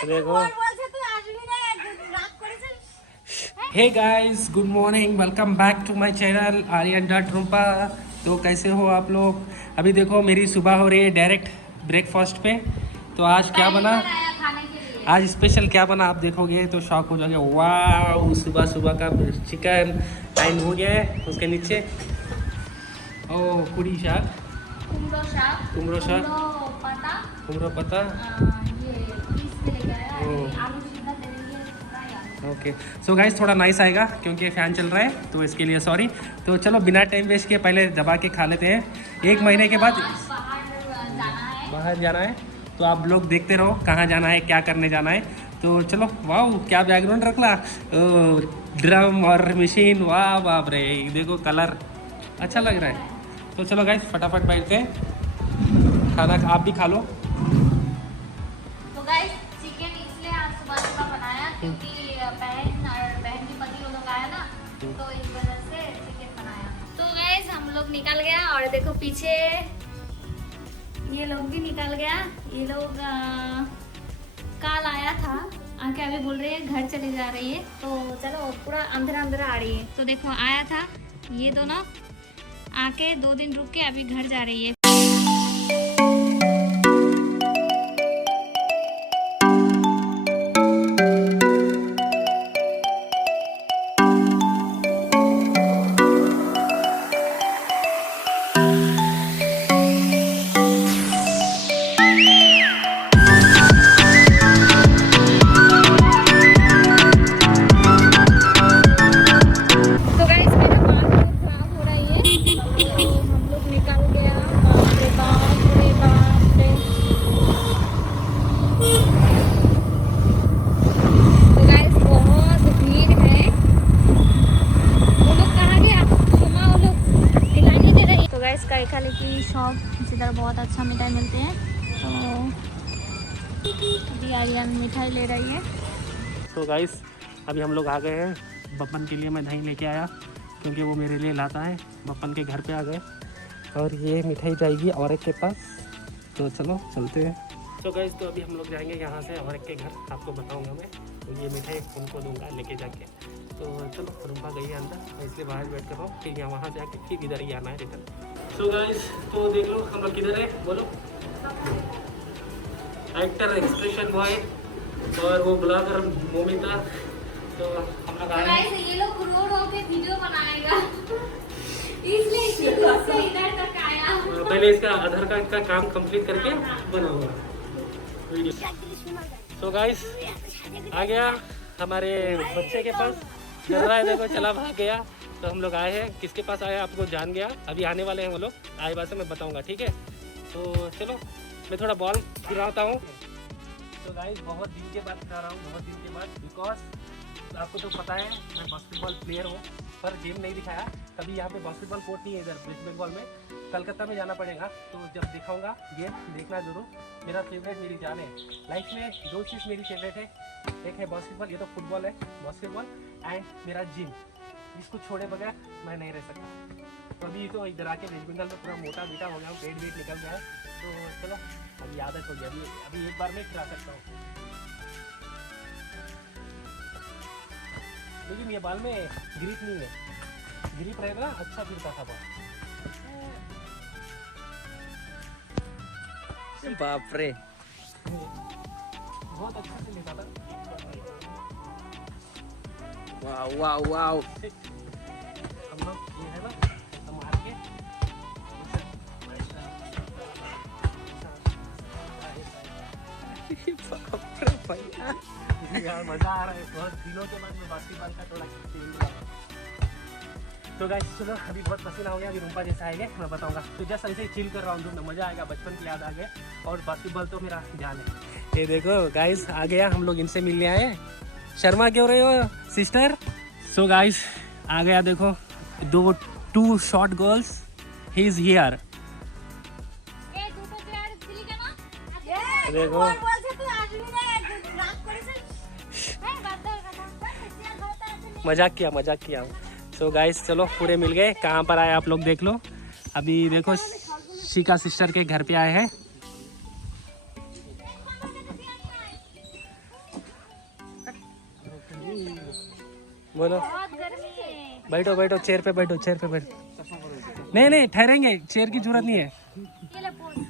देखो। Hey guys, good morning, welcome back to my channel Aryan dot Rupa. तो कैसे हो आप लोग? अभी देखो मेरी सुबह हो रही है डायरेक्ट ब्रेकफास्ट पे। तो आज क्या बना, आज स्पेशल क्या बना आप देखोगे तो शॉक हो जाओगे। वाह, सुबह सुबह का चिकन टाइम हो गया है। उसके नीचे ओ कुड़ी शाक, कुमड़ो शाक, कुमड़ो पता। ओके, सो गाइस थोड़ा नाइस आएगा क्योंकि फ़ैन चल रहा है तो इसके लिए सॉरी। तो चलो बिना टाइम वेस्ट किए पहले दबा के खा लेते हैं। एक महीने के बाद बाहर जाना है, तो आप लोग देखते रहो कहाँ जाना है, क्या करने जाना है। तो चलो। वाह, क्या बैकग्राउंड रखला, ड्रम और मशीन, वाह बाप रे, देखो कलर अच्छा लग रहा है। तो चलो गाइस फटाफट बैठते हैं, खाना आप भी खा लो। तो गाइस चिकन इसलिए आज सुबह सुबह बनाया क्योंकि बहन की पति वो लोग आया ना, तो इस वजह से चिकन बनाया। तो गाइस हम लोग निकल गया और देखो पीछे ये लोग भी निकल गया। ये लोग कल आया था, आके अभी बोल रही है घर चली जा रही है। तो चलो, पूरा अंधेरा अंधेरा आ रही है। तो देखो आया था ये दोनों, आके 2 दिन रुक के अभी घर जा रही है। काइखाली की शॉप इधर बहुत अच्छा मिठाई मिलते हैं। तो अभी आर्यन मिठाई ले रही है। तो गाइस अभी हम लोग आ गए हैं। बप्पन के लिए मैं दही लेके आया क्योंकि वो मेरे लिए लाता है। बप्पन के घर पे आ गए और ये मिठाई जाएगी और एक के पास। तो चलो चलते हैं। तो गाइस तो अभी हम लोग जाएंगे यहाँ से और एक के घर, आपको बताऊँगा मैं। तो ये मिठाई उनको दूंगा लेके जाके। तो चलो, रूपा गई है अंदर, इसलिए बाहर बैठ कर रहा हूँ। फिर यहाँ वहाँ जाके फिर इधर ही आना है रिटर्न। सो गाइस तो देख लो हम लोग किधर है, बोलो। एक्टर, एक्सप्रेशन बॉय और वो ब्लॉगर मोमिता। तो हम लोग आए हैं। ये लोग रो रो के वीडियो बनाएगा इसलिए इतनी दूर से इधर तक आया। पहले इसका आधार कार्ड का काम कंप्लीट करके बनाऊंगा वीडियो। तो गाइस आ गया हमारे बच्चे के पास, डर रहा है देखो, चला भाग गया। तो हम लोग आए हैं, किसके पास आए आपको जान गया, अभी आने वाले हैं वो लोग, आए बात से मैं बताऊंगा, ठीक है। तो चलो मैं थोड़ा बॉल गिराता हूँ। तो गाइस बहुत दिन के बाद खा रहा हूँ, बहुत दिन के बाद, बिकॉज आपको तो पता है मैं बास्केटबॉल प्लेयर हूँ, पर गेम नहीं दिखाया कभी। यहाँ पे बास्केटबॉल कोर्ट नहीं है इधर वेस्ट बंगाल में, कलकत्ता में जाना पड़ेगा। तो जब दिखाऊंगा गेम, देखना जरूर। मेरा फेवरेट, मेरी जान है लाइफ में, 2 चीज़ मेरी फेवरेट है। एक है बास्केटबॉल, ये तो फुटबॉल है, बास्केटबॉल, एंड मेरा जिम। इसको छोड़े बगैर मैं नहीं रह सकता। तो अभी तो इधर आके वेस्ट बंगाल में पूरा मोटा बेटा हो गया हूँ, पेट वेट निकल गया है। तो चलो अभी आदत हो गई, अभी एक बार में खिला सकता हूँ। लेकिन ये बाल में ग्रिप नहीं है, ग्रिप रहेगा अच्छा फिरता था बाल। बाप रे, बहुत अच्छा से लेता था। वाव वाव वाव। हम लोग ये है ना, हम मार के बाप रे भैया, यार मजा आ रहा है। बहुत दिनों के बाद मैं बास्केटबॉल का थोड़ा खेल रहा हूँ। तो गाइस चलो, अभी बहुत पसीना हो गया, अभी रूपा जैसा आएगा मैं बताऊंगा। तो जस्ट ऐसे ही चिल कर रहा हूँ, मजा आएगा, बचपन की याद आ गए। और बास्केटबॉल तो मेरा जान है। ये देखो गाइस आ गया, हम लोग इनसे मिलने आए। शर्मा क्यों रहे हो सिस्टर? सो गाइस आ गया, देखो 2 short girls, he is here. देखो मजाक किया। सो गाइस चलो पूरे मिल गए। कहाँ पर आए आप लोग देख लो। अभी देखो शिका सिस्टर के घर पे आए हैं। बोलो। बहुत गर्मी है। बैठो बैठो, चेयर पे बैठो, चेयर पे बैठो। नहीं नहीं ठहरेंगे, चेयर की जरूरत नहीं है। ये ले पोस्ट में।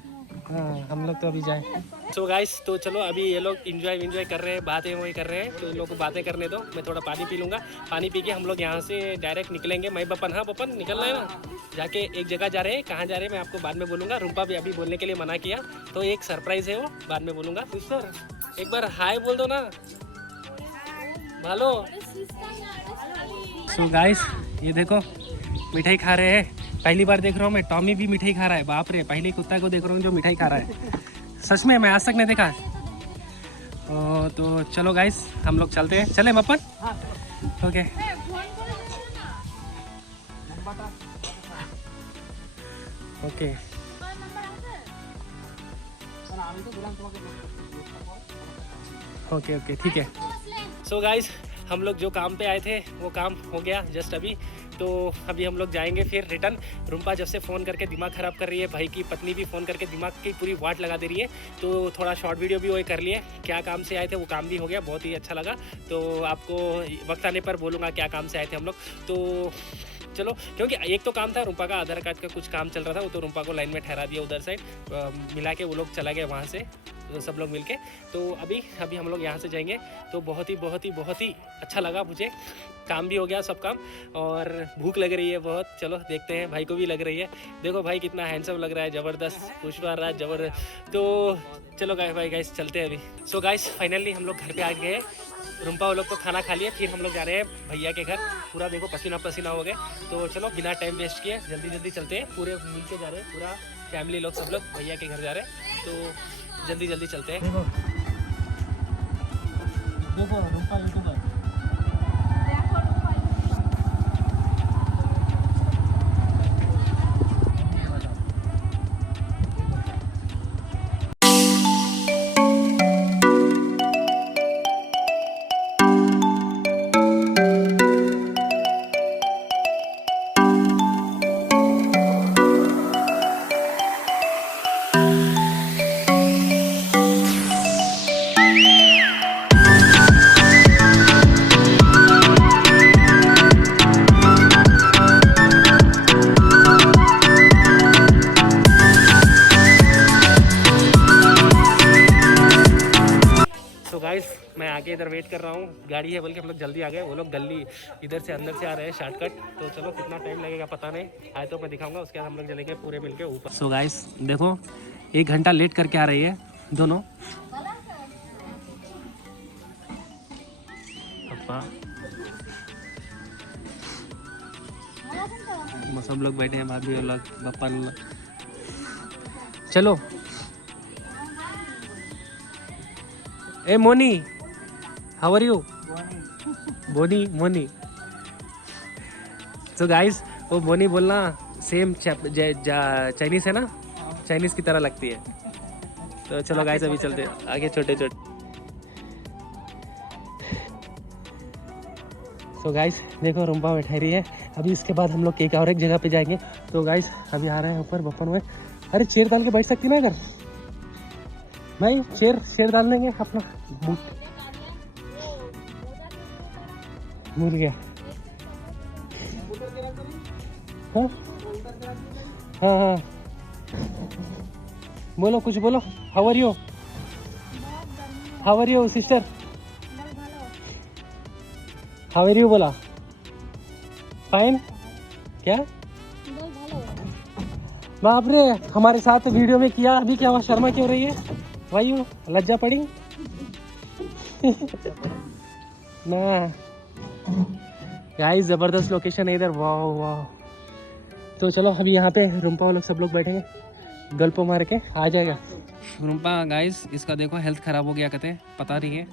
हाँ हम लोग तो अभी जाए। सो गाइस तो चलो अभी ये लोग इंजॉय कर रहे हैं, बातें वही कर रहे हैं, तो इन लोग को बातें करने दो। मैं थोड़ा पानी पी लूँगा, पानी पी के हम लोग यहाँ से डायरेक्ट निकलेंगे। मैं बपन, हाँ बपन निकलना है ना, जाके एक जगह जा रहे हैं। कहाँ जा रहे हैं मैं आपको बाद में बोलूँगा। रुम्पा भी अभी बोलने के लिए मना किया, तो एक सरप्राइज़ है वो, बाद में बोलूँगा। सिस्टर एक बार हाय बोल दो ना, भालो। सो गाइस ये देखो मिठाई खा रहे हैं। पहली बार देख रहा हूँ मैं, टॉमी भी मिठाई खा रहा है। बाप रे, पहले कुत्ता को देख रहा हूँ जो मिठाई खा रहा है। सच में मैं आज तक नहीं देखा। तो चलो गाइस हम लोग चलते हैं। चले Bipin? Okay okay okay okay ठीक है। सो गाइस हम लोग जो काम पे आए थे वो काम हो गया जस्ट अभी। तो अभी हम लोग जाएंगे फिर रिटर्न। रुम्पा जब से फ़ोन करके दिमाग ख़राब कर रही है, भाई की पत्नी भी फ़ोन करके दिमाग की पूरी वाट लगा दे रही है। तो थोड़ा शॉर्ट वीडियो भी वही कर लिए, क्या काम से आए थे वो काम भी हो गया, बहुत ही अच्छा लगा। तो आपको वक्त आने पर बोलूँगा क्या काम से आए थे हम लोग। तो चलो, क्योंकि एक तो काम था रुम्पा का, आधार कार्ड का कुछ काम चल रहा था, वो तो रुम्पा को लाइन में ठहरा दिया उधर साइड, मिला के वो लोग चला गए वहाँ से, तो सब लोग मिलके। तो अभी हम लोग यहाँ से जाएंगे। तो बहुत ही अच्छा लगा मुझे, काम भी हो गया सब काम, और भूख लग रही है बहुत। चलो देखते हैं, भाई को भी लग रही है। देखो भाई कितना हैंडसम लग रहा है, ज़बरदस्त पुष्पराज जबरदस्त। तो चलो गाइस चलते हैं अभी। सो गाइस फाइनली हम लोग घर पे आ गए। रुम्पा वो लोग तो खाना खा लिए, फिर हम लोग जा रहे हैं भैया के घर। पूरा देखो पसीना पसीना हो गए। तो चलो बिना टाइम वेस्ट किए जल्दी चलते हैं। पूरे मिल के जा रहे हैं, पूरा फैमिली लोग, सब लोग भैया के घर जा रहे हैं। तो जल्दी चलते हैं। देखो रुम्पा यूट्यूबर। मैं आगे इधर वेट कर रहा हूँ, गाड़ी है बल्कि हम लोग जल्दी आ गए। वो लोग गली इधर से अंदर से आ रहे हैं शॉर्टकट। तो चलो कितना टाइम लगेगा पता नहीं, आए तो मैं दिखाऊंगा। उसके बाद हम लोग चलेंगे पूरे मिलके ऊपर। सो गाइस देखो 1 घंटा लेट करके आ रही है दोनों। सब लोग बैठे हैं, भाभी और लोग, पापा लोग। चलो ए Moni, how are you? Moni. So guys वो मोनी बोलना सेम चाइनीज है ना, चाइनीज की तरह लगती है। तो चलो गाइस अभी चलते हैं आगे, छोटे। सो गाइस देखो रुम्पा बैठा रही है। अभी इसके बाद हम लोग एक और एक जगह पे जाएंगे। तो गाइस अभी आ रहे हैं ऊपर बपन में। अरे चेयर डाल के बैठ सकती ना अगर भाई, चेयर डाल देंगे अपना। भूल गया। हाँ बोलो, कुछ बोलो। How are you sister? How are you बोला? फाइन। क्या बाप रे, हमारे साथ वीडियो में किया, अभी क्या हुआ? शर्मा क्यों रही है? वायु लज्जा पड़ी ना। गाइस जबरदस्त लोकेशन है इधर, वाह। तो चलो अभी यहाँ पे रुम्पा लोग सब लोग बैठेंगे, गल्पो मार के आ जाएगा रुम्पा। गाइस इसका देखो हेल्थ खराब हो गया कहते, पता नहीं है।